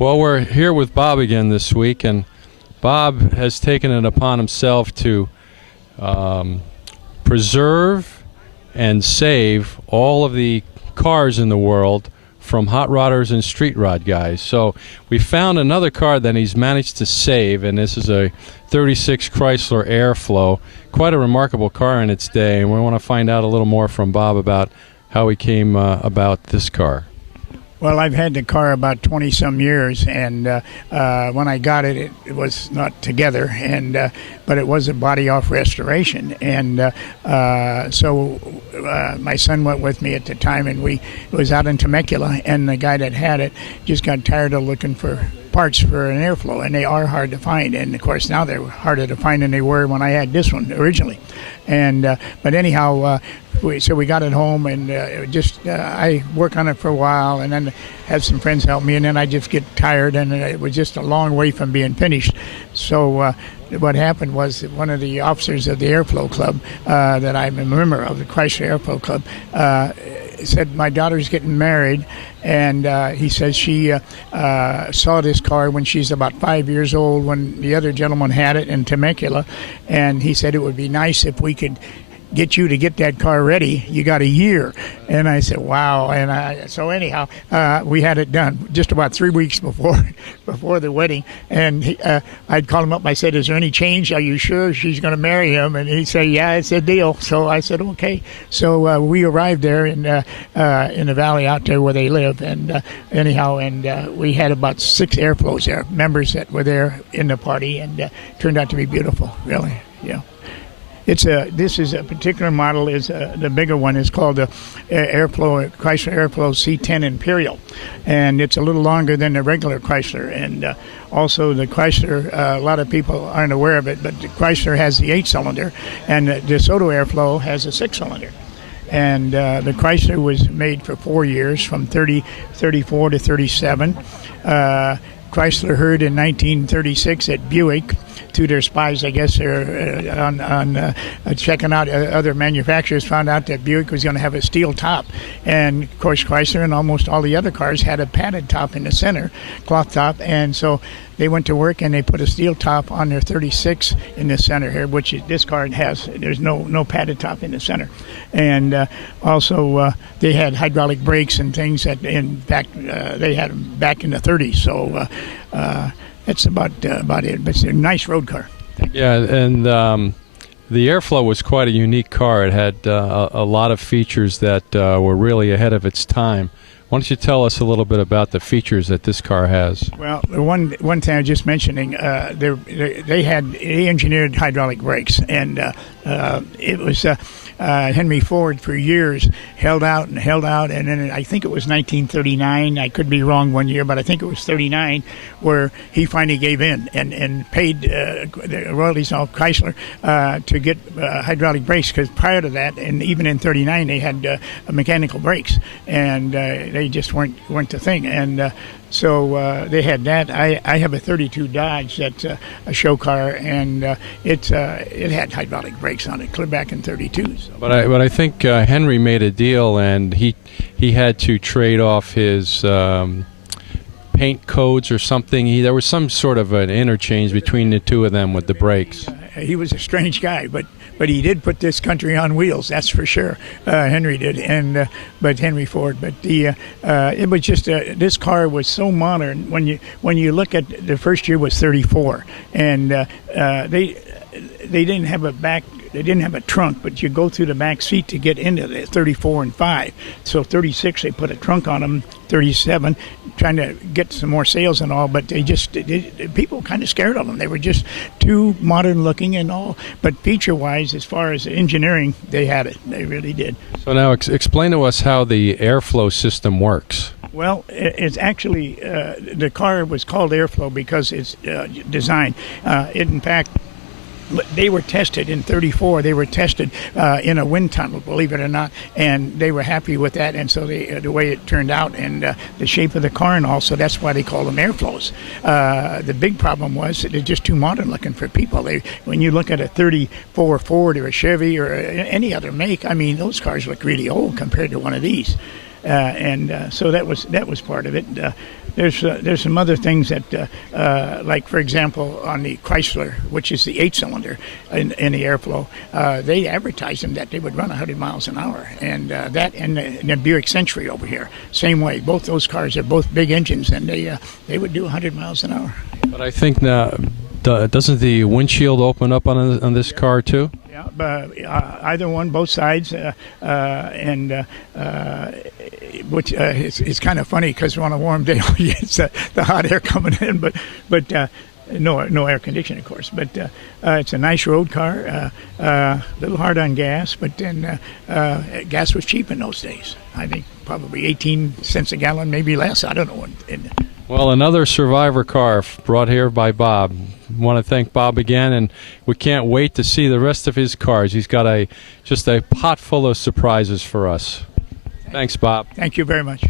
Well, we're here with Bob again this week, and Bob has taken it upon himself to preserve and save all of the cars in the world from hot rodders and street rod guys. So we found another car that he's managed to save, and this is a 36 Chrysler Airflow. Quite a remarkable car in its day, and we want to find out a little more from Bob about how he came about this car. Well, I've had the car about 20-some years, and when I got it, it was not together, and but it was a body-off restoration. And so my son went with me at the time, and it was out in Temecula, and the guy that had it just got tired of looking for parts for an Airflow, and they are hard to find. And, of course, now they're harder to find than they were when I had this one originally. And but anyhow, so we got it home, and I work on it for a while, and then have some friends help me, and then I just get tired, and it was just a long way from being finished. So what happened was that one of the officers of the Airflow Club that I'm a member of, the Chrysler Airflow Club, said, my daughter's getting married, and he says she saw this car when she's about 5 years old when the other gentleman had it in Temecula, and he said it would be nice if we could get you to get that car ready. You got a year. And I said, wow. And so anyhow, we had it done just about 3 weeks before the wedding. And I'd call him up. I said, is there any change? Are you sure she's going to marry him? And he'd say, yeah, it's a deal. So I said, okay. So we arrived there in the valley out there where they live. And anyhow, we had about 6 Airflows there, members that were there in the party, and turned out to be beautiful, really. Yeah. This is a particular model. Is the bigger one is called the Chrysler Airflow C10 Imperial, and it's a little longer than the regular Chrysler. And also the Chrysler, a lot of people aren't aware of it, but the Chrysler has the 8-cylinder, and the DeSoto Airflow has a 6-cylinder. And the Chrysler was made for 4 years, from 34 to 37. Chrysler heard in 1936 at Buick, through their spies, I guess, they're on checking out other manufacturers, found out that Buick was going to have a steel top. And, of course, Chrysler and almost all the other cars had a padded top in the center, cloth top. And so they went to work and they put a steel top on their 36 in the center here, which this car has. There's no padded top in the center. And also they had hydraulic brakes and things that, in fact, they had them back in the 30s. So that's about it. But it's a nice road car. Yeah, and the Airflow was quite a unique car. It had a lot of features that were really ahead of its time. Why don't you tell us a little bit about the features that this car has? Well, the one thing I was just mentioning, they engineered hydraulic brakes, and it was Henry Ford for years held out, and then I think it was 1939. I could be wrong one year, but I think it was 39 where he finally gave in and paid the royalties off Chrysler to get hydraulic brakes, because prior to that, and even in 39, they had mechanical brakes, and they just weren't the thing. And so they had that. I have a 32 Dodge that's a show car, and it had hydraulic brakes on it, clear back in 32. So. But I think Henry made a deal, and he had to trade off his paint codes or something. There was some sort of an interchange between the two of them with the brakes. He was a strange guy, but he did put this country on wheels, that's for sure. Henry did, and but Henry Ford. But it was just this car was so modern. When you look at the first year was 34, and they didn't have a back. They didn't have a trunk, but you go through the back seat to get into the 34 and 5. So 36, they put a trunk on them. 37, trying to get some more sales and all, but people kind of scared of them. They were just too modern looking and all. But feature-wise, as far as engineering, they had it. They really did. So now explain to us how the airflow system works. Well, it's actually, the car was called Airflow because it's designed. In fact, they were tested in 34. They were tested in a wind tunnel, believe it or not, and they were happy with that. And so the way it turned out and the shape of the car and all, so that's why they call them Airflows. The big problem was that they're just too modern looking for people. When you look at a 34 Ford or a Chevy or any other make, I mean, those cars look really old compared to one of these. So that was part of it. There's some other things that, like for example, on the Chrysler, which is the 8-cylinder in the Airflow, they advertised them that they would run 100 miles an hour, and the Buick Century over here, same way. Both those cars are both big engines, and they would do 100 miles an hour. But I think now, doesn't the windshield open up on this car too? Yeah, either one, both sides, which it's kind of funny because on a warm day it's the hot air coming in, but no air conditioning, of course. But it's a nice road car, a little hard on gas, but then gas was cheap in those days. I think probably 18 cents a gallon, maybe less. I don't know. Well, another survivor car brought here by Bob. Want to thank Bob again, and we can't wait to see the rest of his cars. He's got just a pot full of surprises for us. Thanks, Bob. Thank you very much.